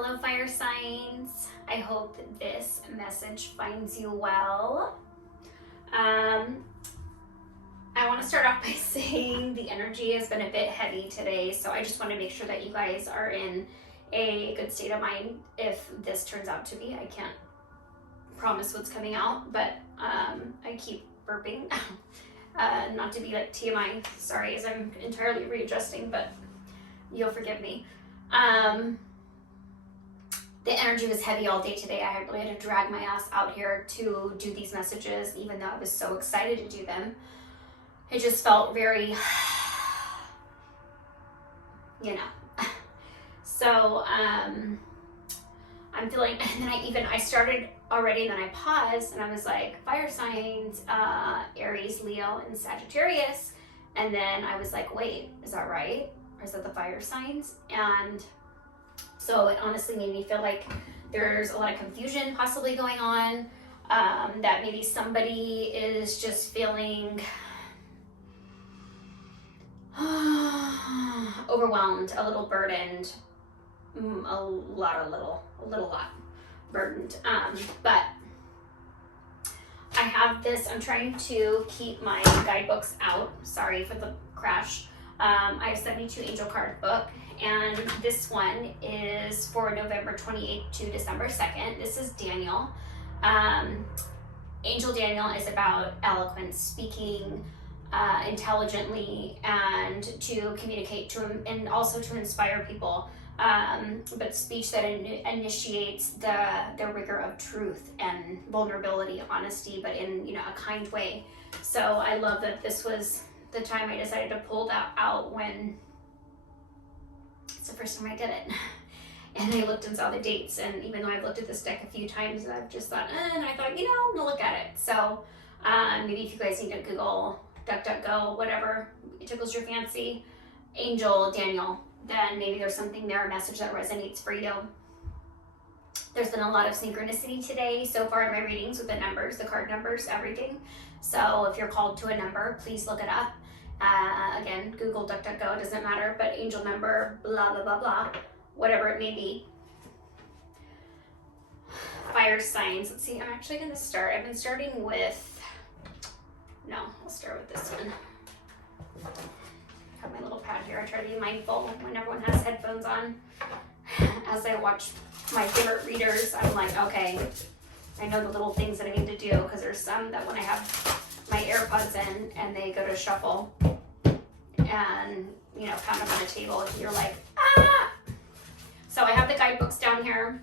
Hello, fire signs. I hope this message finds you well. I want to start off by saying the energy has been a bit heavy today, so I just want to make sure that you guys are in a good state of mind if this turns out to be. I can't promise what's coming out, but I keep burping. Not to be like TMI, sorry, as I'm entirely readjusting, but you'll forgive me. The energy was heavy all day today. I really had to drag my ass out here to do these messages, even though I was so excited to do them. It just felt very, you know. So I'm feeling, and then I started already, and then I paused, and I was like, fire signs, Aries, Leo, and Sagittarius. And then I was like, wait, is that right? Or is that the fire signs? And so it honestly made me feel like there's a lot of confusion possibly going on, that maybe somebody is just feeling overwhelmed, a little burdened, a lot burdened. But I have this, I'm trying to keep my guidebooks out. Sorry for the crash. I have 72 angel card book, and this one is for November 28th to December 2nd. This is Daniel. Angel Daniel is about eloquence, speaking intelligently, and to communicate to him, and also to inspire people. But speech that initiates the rigor of truth and vulnerability, honesty, but in a kind way. So I love that this was the time I decided to pull that out when it's the first time I did it. And I looked and saw the dates, and even though I've looked at this deck a few times, I've just thought, and I thought, I'm gonna look at it. So maybe if you guys need to Google, DuckDuckGo, whatever it tickles your fancy, Angel Daniel, then maybe there's something there, a message that resonates for you. There's been a lot of synchronicity today so far in my readings with the numbers, the card numbers, everything. So if you're called to a number, please look it up. Again, Google, DuckDuckGo, it doesn't matter, but angel number, blah, blah, blah, blah, whatever it may be. Fire signs. Let's see, I'm actually going to start. I've been starting with, I'll start with this one. I have my little pad here. I try to be mindful when everyone has headphones on. As I watch my favorite readers, I'm like, okay, I know the little things that I need to do, because there's some that when I have my AirPods in and they go to shuffle and, pound them on the table, you're like, ah! So I have the guidebooks down here.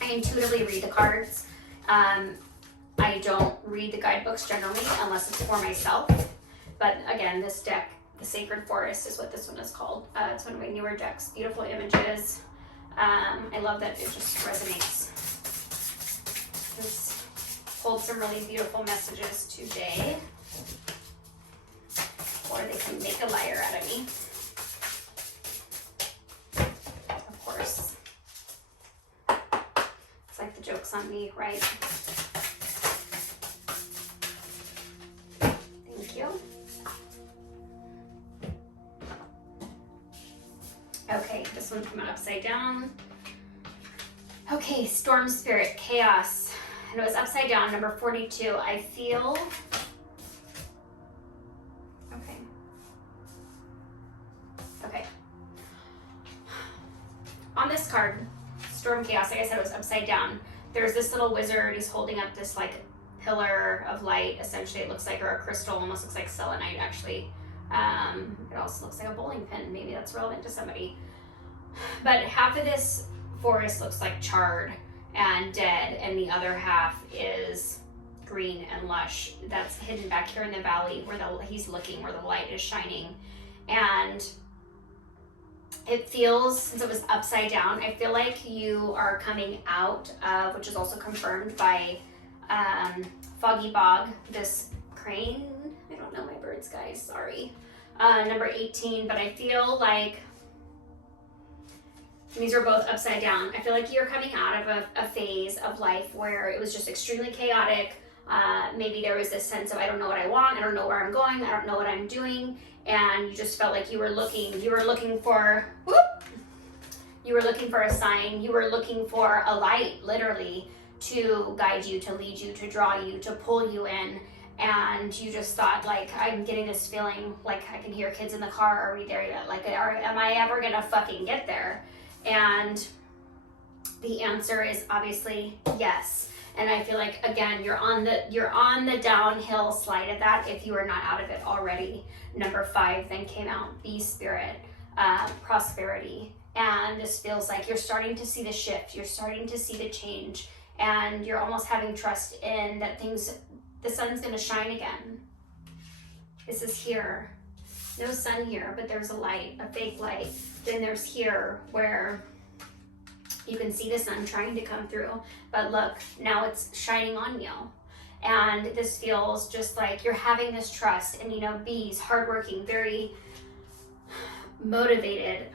I intuitively read the cards. I don't read the guidebooks generally unless it's for myself. But again, this deck, the Sacred Forest is what this one is called. It's one of my newer decks. Beautiful images. I love that it just resonates. This holds some really beautiful messages today. Or they can make a liar out of me. Of course. It's like the joke's on me, right? Thank you. Okay, this one came out upside down. Okay, Storm Spirit, Chaos. And it was upside down, number 42. I feel... Okay. On this card, Storm Chaos, like I said, it was upside down. There's this little wizard. He's holding up this, pillar of light, essentially. It looks like, or a crystal, almost looks like selenite, actually. It also looks like a bowling pin. Maybe that's relevant to somebody. But half of this forest looks like charred and dead, and the other half is green and lush. That's hidden back here in the valley where he's looking, where the light is shining. And it feels, since it was upside down, I feel like you are coming out of, which is also confirmed by Foggy Bog, this crane. I don't know my birds, guys, sorry. Number 18, but I feel like these are both upside down. I feel like you're coming out of a phase of life where it was just extremely chaotic. Maybe there was this sense of, I don't know what I want, I don't know where I'm going, I don't know what I'm doing, and you just felt like you were looking for, You were looking for a sign. You were looking for a light, literally, to guide you, to lead you, to draw you, to pull you in. And you just thought, like, I'm getting this feeling, like I can hear kids in the car, are we there yet? Like, am I ever gonna fucking get there? And the answer is obviously yes. And I feel like, again, you're on the downhill slide of that if you are not out of it already. Number 5 then came out, be spirit, prosperity. And this feels like you're starting to see the shift, you're starting to see the change, and you're almost having trust in that the sun's gonna shine again. This is here. No sun here, but there's a light, a fake light. Then there's here where you can see the sun trying to come through, but look, now it's shining on you. And this feels just like you're having this trust, and bees, hardworking, very motivated,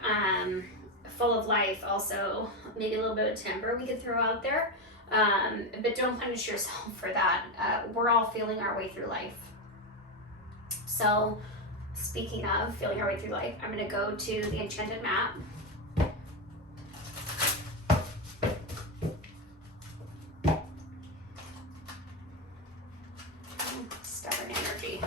full of life, also maybe a little bit of temper we could throw out there, but don't punish yourself for that. We're all feeling our way through life. So speaking of feeling our way through life, I'm going to go to the enchanted map. Stubborn energy.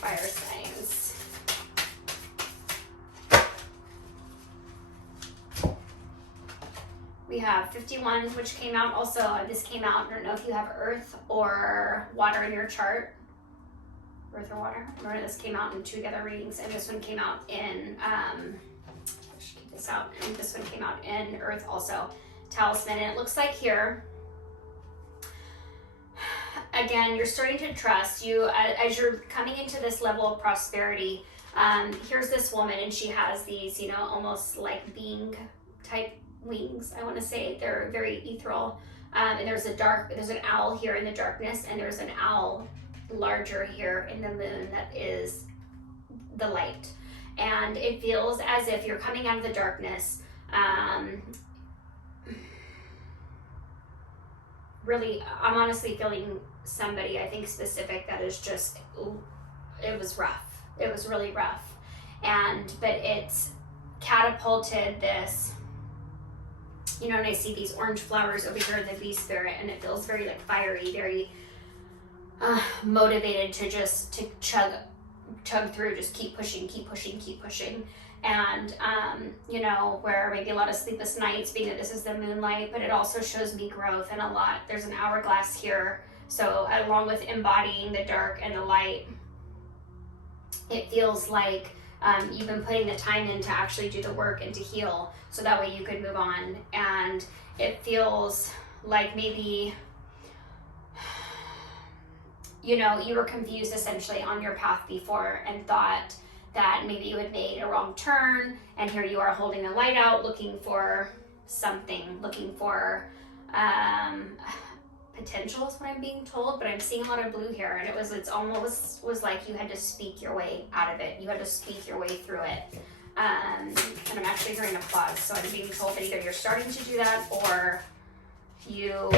Fire signs. We have 51, which came out also. This came out, I don't know if you have earth or water in your chart. Earth or water. Remember, this came out in 2 together readings, and this one came out in, I should keep this out, and this one came out in earth also. Talisman, and it looks like here, again, you're starting to trust you as you're coming into this level of prosperity. Here's this woman, and she has these, almost like being type wings. I want to say they're very ethereal. And there's an owl here in the darkness, and there's an owl larger here in the moon that is the light. And it feels as if you're coming out of the darkness. Really, I'm honestly feeling somebody, I think specific, that is just, it was rough. It was really rough. But it's catapulted this, and I see these orange flowers over here, the bee spirit, and it feels very like fiery, very motivated to chug through, just keep pushing. And, where maybe a lot of sleepless nights, being that this is the moonlight, but it also shows me growth and a lot. There's an hourglass here. So along with embodying the dark and the light, it feels like you've been putting the time in to actually do the work and to heal, so that way you could move on. And it feels like maybe, you were confused essentially on your path before and thought that maybe you had made a wrong turn, and here you are holding the light out, looking for something, looking for potential is what I'm being told, but I'm seeing a lot of blue here, and it's almost was like you had to speak your way out of it. You had to speak your way through it. And I'm actually hearing applause, so I'm being told that either you're starting to do that, or you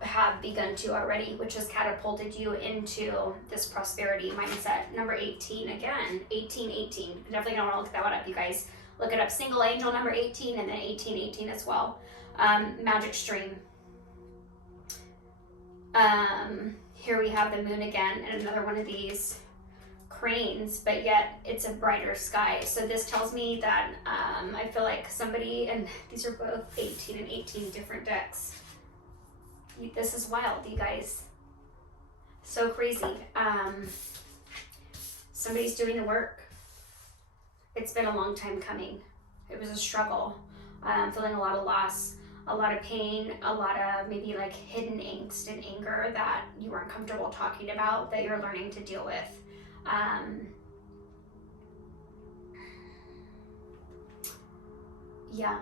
have begun to already, which has catapulted you into this prosperity mindset. Number 18 again, 18. Definitely don't want to look that one up, you guys. Look it up, single angel number 18, and then 18 as well. Magic stream. Here we have the moon again, and another one of these cranes, but yet it's a brighter sky. So this tells me that I feel like somebody, and these are both 18 and 18 different decks. This is wild, you guys. So crazy. Somebody's doing the work. It's been a long time coming. It was a struggle. Feeling a lot of loss, a lot of pain, a lot of maybe like hidden angst and anger that you weren't comfortable talking about, that you're learning to deal with. Yeah,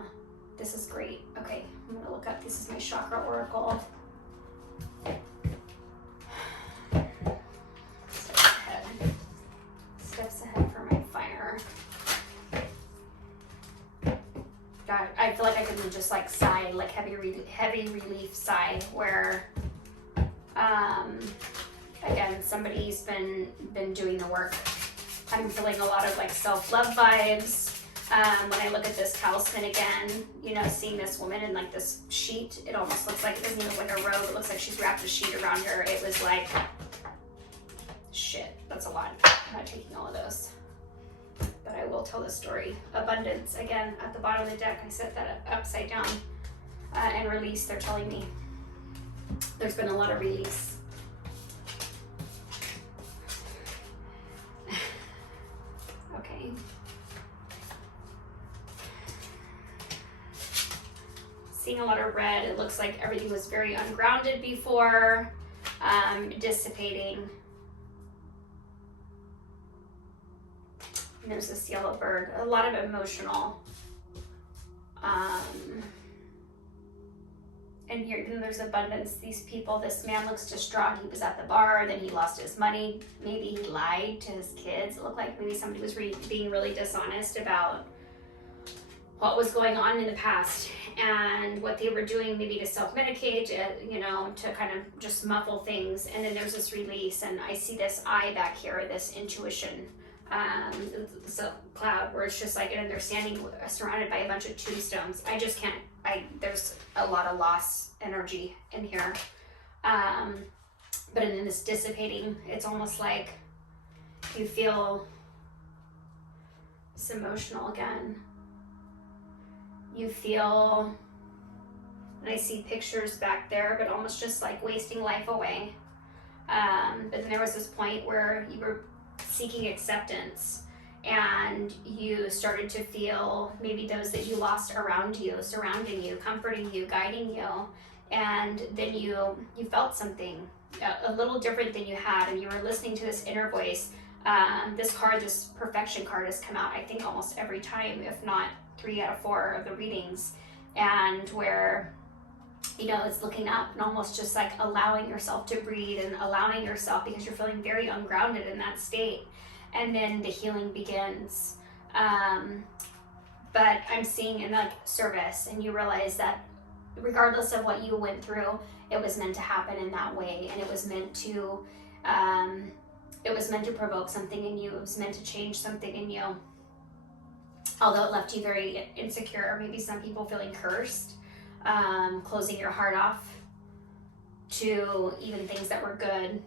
this is great. Okay, I'm gonna look up, this is my chakra oracle. Steps ahead for my fire. like I can just like sigh, like heavy relief sigh, where again, somebody's been doing the work. I'm feeling a lot of like self-love vibes. When I look at this talisman again, you know, seeing this woman in like this sheet, it almost looks like, it doesn't even look like a robe, it looks like she's wrapped a sheet around her. It was like, shit, that's a lot. I'm not taking all of those, but I will tell the story. Abundance, again, at the bottom of the deck, I set that upside down. And release, they're telling me. There's been a lot of release. Okay. Seeing a lot of red. It looks like everything was very ungrounded before, dissipating. And there's this yellow bird. A lot of emotional. And here, then there's abundance. These people, this man looks distraught. He was at the bar, then he lost his money. Maybe he lied to his kids. It looked like maybe somebody was being really dishonest about what was going on in the past and what they were doing, maybe to self-medicate, you know, to kind of just muffle things. And then there's this release, and I see this eye back here, this intuition, so cloud, where it's just like, and they're standing surrounded by a bunch of tombstones. I just can't, there's a lot of loss energy in here. But in this dissipating, it's almost like you feel it's emotional again. You feel, and I see pictures back there, but almost just like wasting life away. But then there was this point where you were seeking acceptance, and you started to feel maybe those that you lost around you, surrounding you, comforting you, guiding you, and then you felt something a little different than you had, and you were listening to this inner voice. This card, this perfection card, has come out I think almost every time, if not 3 out of 4 of the readings, and where, you know, it's looking up and almost just like allowing yourself to breathe and allowing yourself, because you're feeling very ungrounded in that state, and then the healing begins. But I'm seeing in like service, and you realize that regardless of what you went through, it was meant to happen in that way, and it was meant to provoke something in you. It was meant to change something in you. Although it left you very insecure, maybe some people feeling cursed, closing your heart off to even things that were good,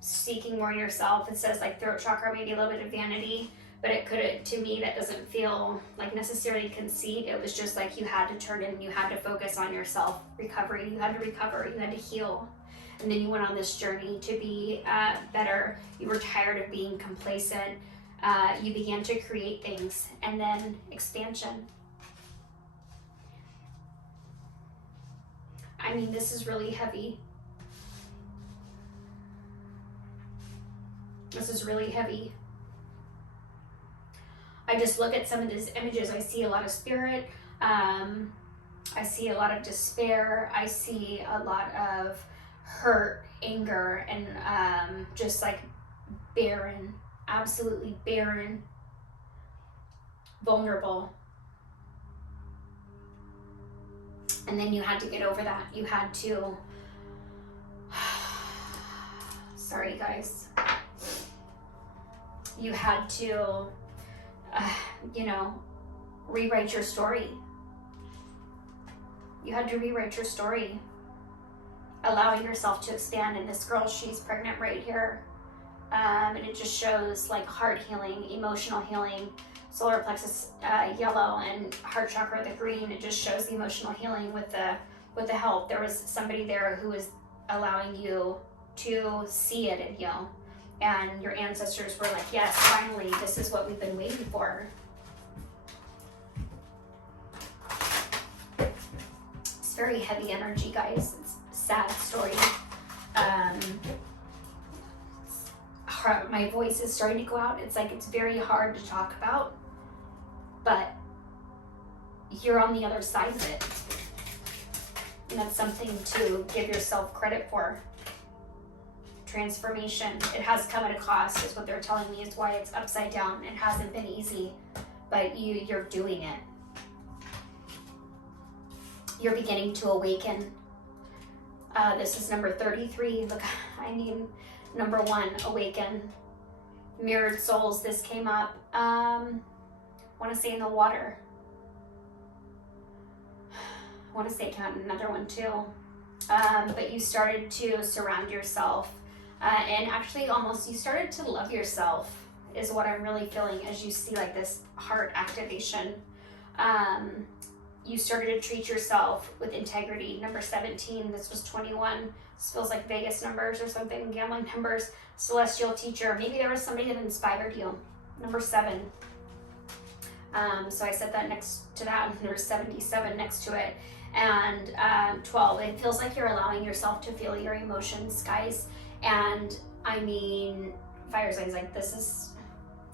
seeking more yourself. It says like throat chakra, maybe a little bit of vanity, but it could, to me, that doesn't feel like necessarily conceit. It was just like you had to turn in, you had to focus on yourself, recovery, you had to recover, you had to heal. And then you went on this journey to be better. You were tired of being complacent. You began to create things, and then expansion. I mean, this is really heavy. This is really heavy. I just look at some of these images. I see a lot of spirit. I see a lot of despair. I see a lot of hurt, anger, and just like barren. Absolutely barren, vulnerable. And then you had to get over that. You had to, sorry guys. You had to, you know, rewrite your story. You had to rewrite your story, allowing yourself to expand. And this girl, she's pregnant right here. And it just shows like heart healing, emotional healing, solar plexus yellow, and heart chakra the green. It just shows the emotional healing with the help. There was somebody there who was allowing you to see it in you, and your ancestors were like, yes, finally, this is what we've been waiting for. It's very heavy energy, guys. It's a sad story. My voice is starting to go out. It's like, it's very hard to talk about, but you're on the other side of it. And that's something to give yourself credit for. Transformation. It has come at a cost, is what they're telling me, is why it's upside down. It hasn't been easy, but you're doing it. You're beginning to awaken. This is number 33. Look, I mean, number 1, awaken. Mirrored souls, this came up. I want to say in the water. I want to say count another one too. But you started to surround yourself. And actually almost you started to love yourself is what I'm really feeling as you see like this heart activation. You started to treat yourself with integrity. Number 17, this was 21. This feels like Vegas numbers or something, gambling numbers. Celestial teacher. Maybe there was somebody that inspired you. Number 7. So I said that next to that, and there's 77 next to it. And 12, it feels like you're allowing yourself to feel your emotions, guys. And I mean, fire signs, like this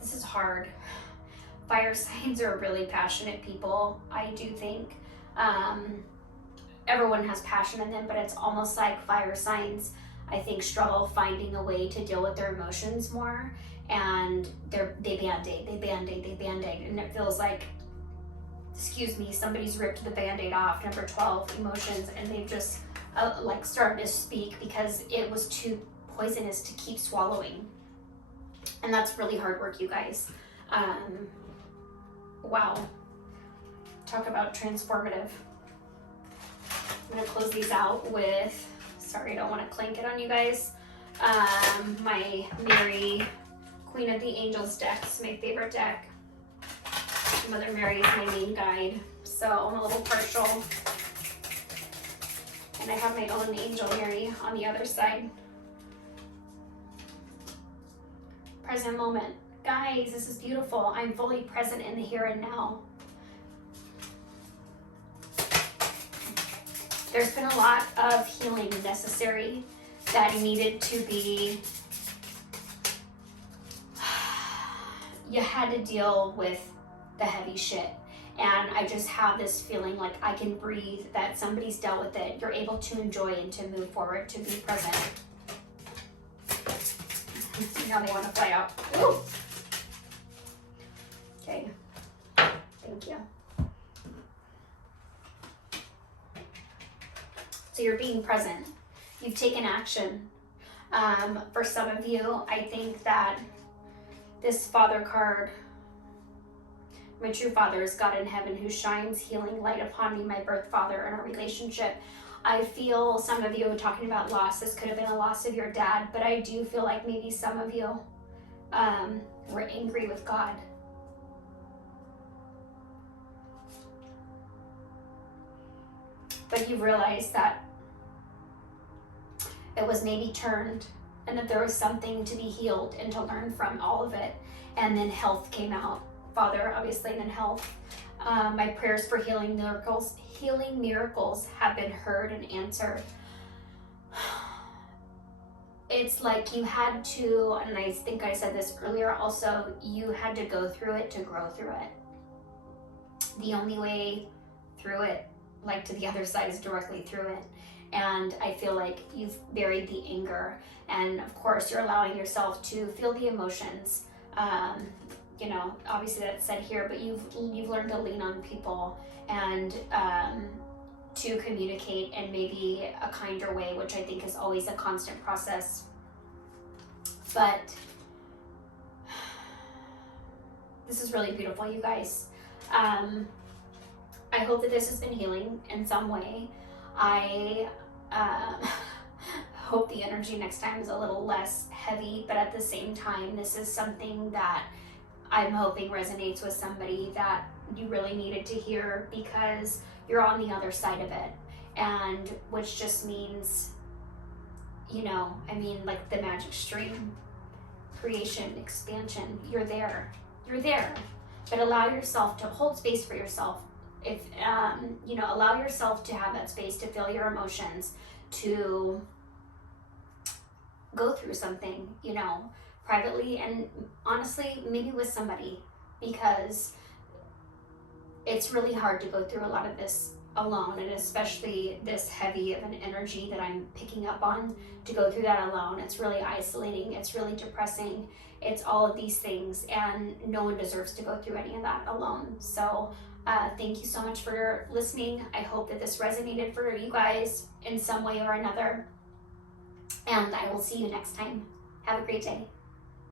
is hard. Fire signs are really passionate people. I do think everyone has passion in them, but it's almost like fire signs, I think, struggle finding a way to deal with their emotions more. And they band-aid, and it feels like, excuse me, somebody's ripped the band-aid off. Number 12, emotions, and they've just like started to speak because it was too poisonous to keep swallowing. And that's really hard work, you guys. Wow. Talk about transformative. I'm gonna close these out with, sorry, I don't want to clank it on you guys. My Mary, Queen of the Angels deck is my favorite deck. Mother Mary is my main guide, so I'm a little partial. And I have my own Angel Mary on the other side. Present moment. Guys, this is beautiful. I'm fully present in the here and now. There's been a lot of healing necessary that needed to be, you had to deal with the heavy shit. And I just have this feeling like I can breathe, that somebody's dealt with it. You're able to enjoy and to move forward, to be present. Now they want to fly out. Ooh. Okay. Thank you. So you're being present. You've taken action. For some of you, I think that this Father card, my true Father is God in heaven who shines healing light upon me, my birth father, in a relationship. I feel some of you are talking about loss. This could have been a loss of your dad, but I do feel like maybe some of you were angry with God. But you realized that it was maybe turned and that there was something to be healed and to learn from all of it. And then health came out. Father, obviously, and then health. My prayers for healing miracles have been heard and answered. It's like you had to, and I think I said this earlier also, you had to go through it to grow through it. The only way through it, like to the other side, is directly through it. And I feel like you've buried the anger. And of course, you're allowing yourself to feel the emotions. You know, obviously that's said here, but you've learned to lean on people and to communicate in maybe a kinder way, which I think is always a constant process. But this is really beautiful, you guys. I hope that this has been healing in some way. I hope the energy next time is a little less heavy, but at the same time, this is something that I'm hoping resonates with somebody that you really needed to hear, because you're on the other side of it. And which just means, you know, I mean, like the magic stream, creation, expansion, you're there, but allow yourself to hold space for yourself. If, you know, allow yourself to have that space to feel your emotions, to go through something, you know, privately and honestly, maybe with somebody, because it's really hard to go through a lot of this alone, and especially this heavy of an energy that I'm picking up on, to go through that alone. It's really isolating, it's really depressing, it's all of these things, and no one deserves to go through any of that alone. So Thank you so much for listening. I hope that this resonated for you guys in some way or another. And I will see you next time. Have a great day.